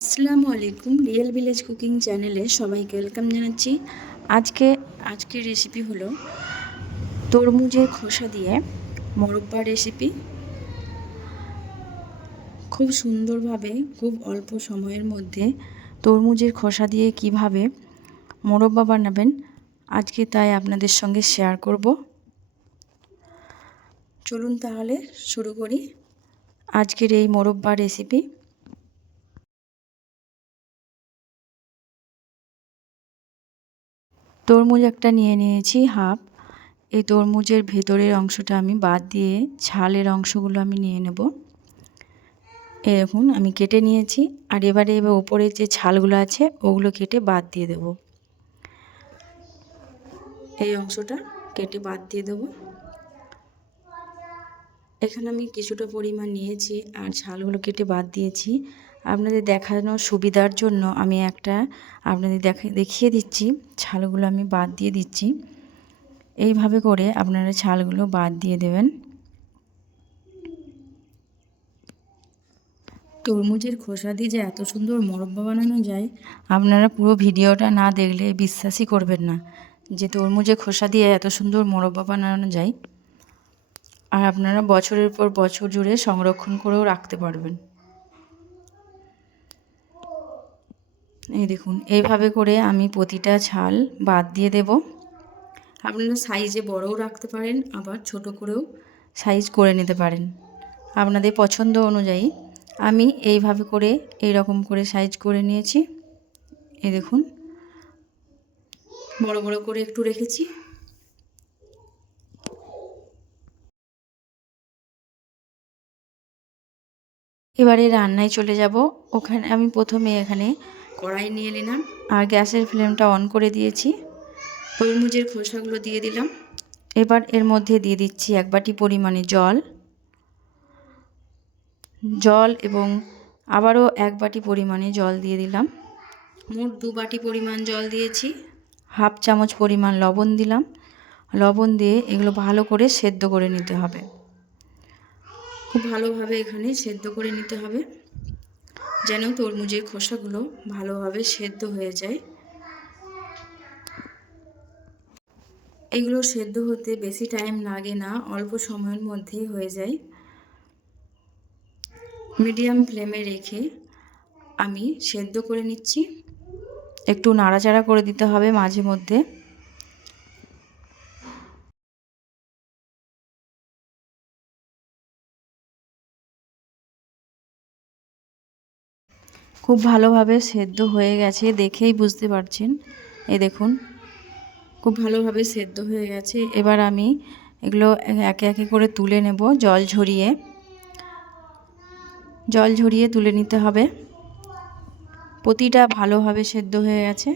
আসসালামু আলাইকুম, real village cooking চ্যানেলে সবাইকে ওয়েলকাম জানাচ্ছি। আজকের রেসিপি হলো তরমুজের খোসা দিয়ে মোরব্বা রেসিপি। খুব সুন্দরভাবে খুব অল্প সময়ের মধ্যে তরমুজের খোসা দিয়ে কিভাবে মোরব্বা বানাবেন আজকে তাই আপনাদের সঙ্গে শেয়ার করব। চলুন তাহলে শুরু করি আজকের এই মোরব্বা রেসিপি। তরমুজ একটা নিয়ে নিয়েছি হাফ। এই তরমুজের ভেতরের অংশটা আমি বাদ দিয়ে ছালের অংশগুলো আমি নিয়ে নেব। এরকম আমি কেটে নিয়েছি, আর এবার ওপরের যে ছালগুলো আছে ওগুলো কেটে বাদ দিয়ে দেব। এই অংশটা কেটে বাদ দিয়ে দেব। এখানে আমি কিছুটা পরিমাণ নিয়েছি আর ছালগুলো কেটে বাদ দিয়েছি। আপনাদের দেখানোর সুবিধার জন্য আমি আপনাদের দেখিয়ে দিচ্ছি। ছালগুলো আমি বাদ দিয়ে দিচ্ছি। এইভাবে করে আপনারা ছালগুলো বাদ দিয়ে দেবেন। তরমুজের খোসা দিয়ে যে এত সুন্দর মোরব্বা বানানো যায়, আপনারা পুরো ভিডিওটা না দেখলে বিশ্বাসই করবেন না যে তরমুজের খোসা দিয়ে এত সুন্দর মোরব্বা বানানো যায়। আর আপনারা বছরের পর বছর জুড়ে সংরক্ষণ করেও রাখতে পারবেন। এই দেখুন, এইভাবে করে আমি প্রতিটা ছাল বাদ দিয়ে দেব। আপনারা সাইজে বড়ও রাখতে পারেন, আবার ছোট করেও সাইজ করে নিতে পারেন আপনাদের পছন্দ অনুযায়ী। আমি এইভাবে করে এইরকম করে সাইজ করে নিয়েছি। এই দেখুন, বড় বড় করে একটু রেখেছি। এবারে রান্নায় চলে যাব। ওখানে আমি প্রথমে এখানে কড়াই নিয়ে নিলাম আর গ্যাসের ফ্লেমটা অন করে দিয়েছি। তরমুজের খোসাগুলো দিয়ে দিলাম। এবার এর মধ্যে দিয়ে দিচ্ছি 1 বাটি পরিমাণে জল এবং আবারও 1 বাটি পরিমাণে জল দিয়ে দিলাম। মোট 2 বাটি পরিমাণ জল দিয়েছি। হাফ চামচ পরিমাণ লবণ দিলাম। লবণ দিয়ে এগুলো ভালো করে সেদ্ধ করে নিতে হবে। খুব ভালোভাবে এখানে সেদ্ধ করে নিতে হবে যেন তরমুজের খোসাগুলো ভালোভাবে সেদ্ধ হয়ে যায়। এগুলো সেদ্ধ হতে বেশি টাইম লাগে না, অল্প সময়ের মধ্যেই হয়ে যায়। মিডিয়াম ফ্লেমে রেখে আমি সেদ্ধ করে নিচ্ছি। একটু নাড়াচাড়া করে দিতে হবে মাঝে মধ্যে। খুব ভালোভাবে সেদ্ধ হয়ে গেছে, দেখেই বুঝতে পারছেন। এই দেখুন, খুব ভালোভাবে সেদ্ধ হয়ে গেছে। এবার আমি এগুলো একে একে করে তুলে নেব। জল ঝরিয়ে তুলে নিতে হবে। প্রতিটা ভালোভাবে সেদ্ধ হয়ে গেছে।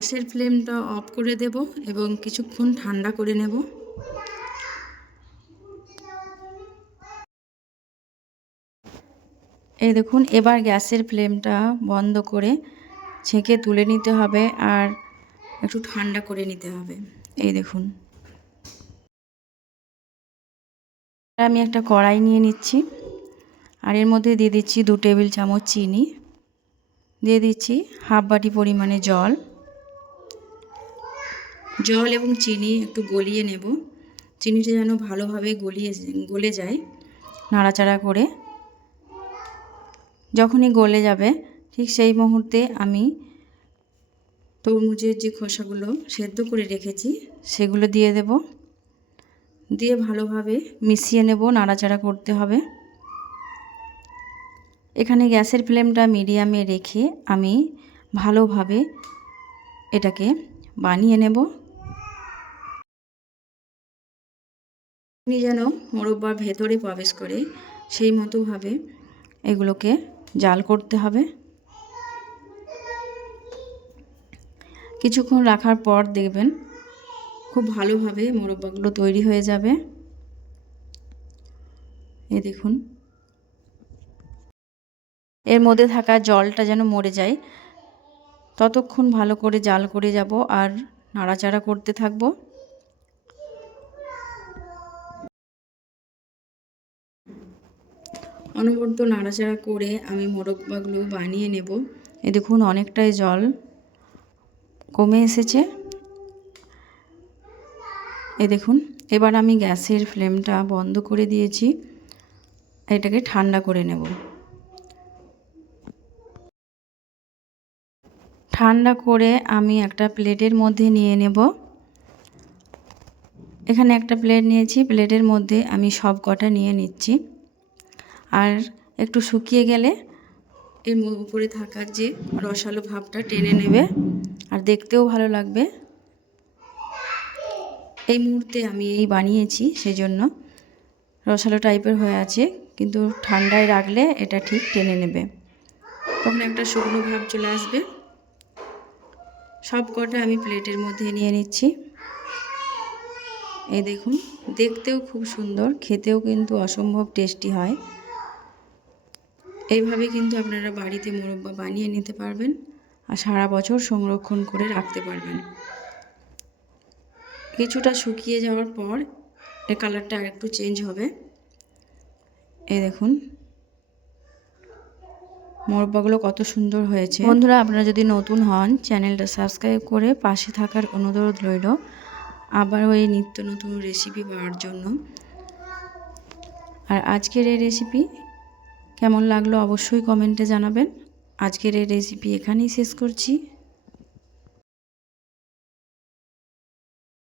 গ্যাসের ফ্লেমটা অফ করে দেব এবং কিছুক্ষণ ঠান্ডা করে নেব। এই দেখুন, এবার গ্যাসের ফ্লেমটা বন্ধ করে ছেঁকে তুলে নিতে হবে আর একটু ঠান্ডা করে নিতে হবে। এই দেখুন, আমি একটা কড়াই নিয়ে নিচ্ছি আর এর মধ্যে দিয়ে দিচ্ছি 2 টেবিল চামচ চিনি, দিয়ে দিচ্ছি হাফ বাটি পরিমাণে জল এবং চিনি একটু গলিয়ে নেব। চিনিটা যেন ভালোভাবে গলে যায় নাড়াচাড়া করে। যখনই গলে যাবে ঠিক সেই মুহূর্তে আমি তরমুজের যে খোসাগুলো সেদ্ধ করে রেখেছি সেগুলো দিয়ে দেব। দিয়ে ভালোভাবে মিশিয়ে নেব, নাড়াচাড়া করতে হবে। এখানে গ্যাসের ফ্লেমটা মিডিয়ামে রেখে আমি ভালোভাবে এটাকে বানিয়ে নেব। যেন মোরব্বার ভেতরে প্রবেশ করে সেই মতোভাবে এগুলোকে জাল করতে হবে। কিছুক্ষণ রাখার পর দেখবেন খুব ভালোভাবে মোরব্বাগুলো তৈরি হয়ে যাবে। এই দেখুন, এর মধ্যে থাকা জলটা যেন মরে যায় ততক্ষণ ভালো করে জাল করে যাব আর নাড়াচাড়া করতে থাকবো। অনবরত নাড়াচাড়া করে আমি মোরব্বাগুলো বানিয়ে নেব। এই দেখুন অনেকটাই জল কমে এসেছে। এই দেখুন এবার আমি গ্যাসের ফ্লেমটা বন্ধ করে দিয়েছি, এটাকে ঠান্ডা করে নেব। ঠান্ডা করে আমি একটা প্লেটের মধ্যে নিয়ে নেব। এখানে একটা প্লেট নিয়েছি, প্লেটের মধ্যে আমি সব কটা নিয়ে নিচ্ছি। আর একটু শুকিয়ে গেলে এর উপরে থাকার যে রসালো ভাবটা টেনে নেবে আর দেখতেও ভালো লাগবে। এই মুহূর্তে আমি এই বানিয়েছি সেজন্য রসালো টাইপের হয়ে আছে, কিন্তু ঠান্ডায় রাখলে এটা ঠিক টেনে নেবে, তখন একটা শুকনো ভাব চলে আসবে। সব কটা আমি প্লেটের মধ্যে নিয়ে নিচ্ছি। এই দেখুন দেখতেও খুব সুন্দর, খেতেও কিন্তু অসম্ভব টেস্টি হয়। এইভাবে কিন্তু আপনারা বাড়িতে মোরব্বা বানিয়ে নিতে পারবেন আর সারা বছর সংরক্ষণ করে রাখতে পারবেন। কিছুটা শুকিয়ে যাওয়ার পর এর কালারটা আরেকটু চেঞ্জ হবে। এই দেখুন মোরব্বাগুলো কত সুন্দর হয়েছে। বন্ধুরা আপনারা যদি নতুন হন চ্যানেলটা সাবস্ক্রাইব করে পাশে থাকার অনুরোধ রইল, আবারও এই নিত্য নতুন রেসিপি পাওয়ার জন্য। আর আজকের এই রেসিপি কেমন লাগলো অবশ্যই কমেন্টে জানাবেন। আজকের এই রেসিপি এখানেই শেষ করছি।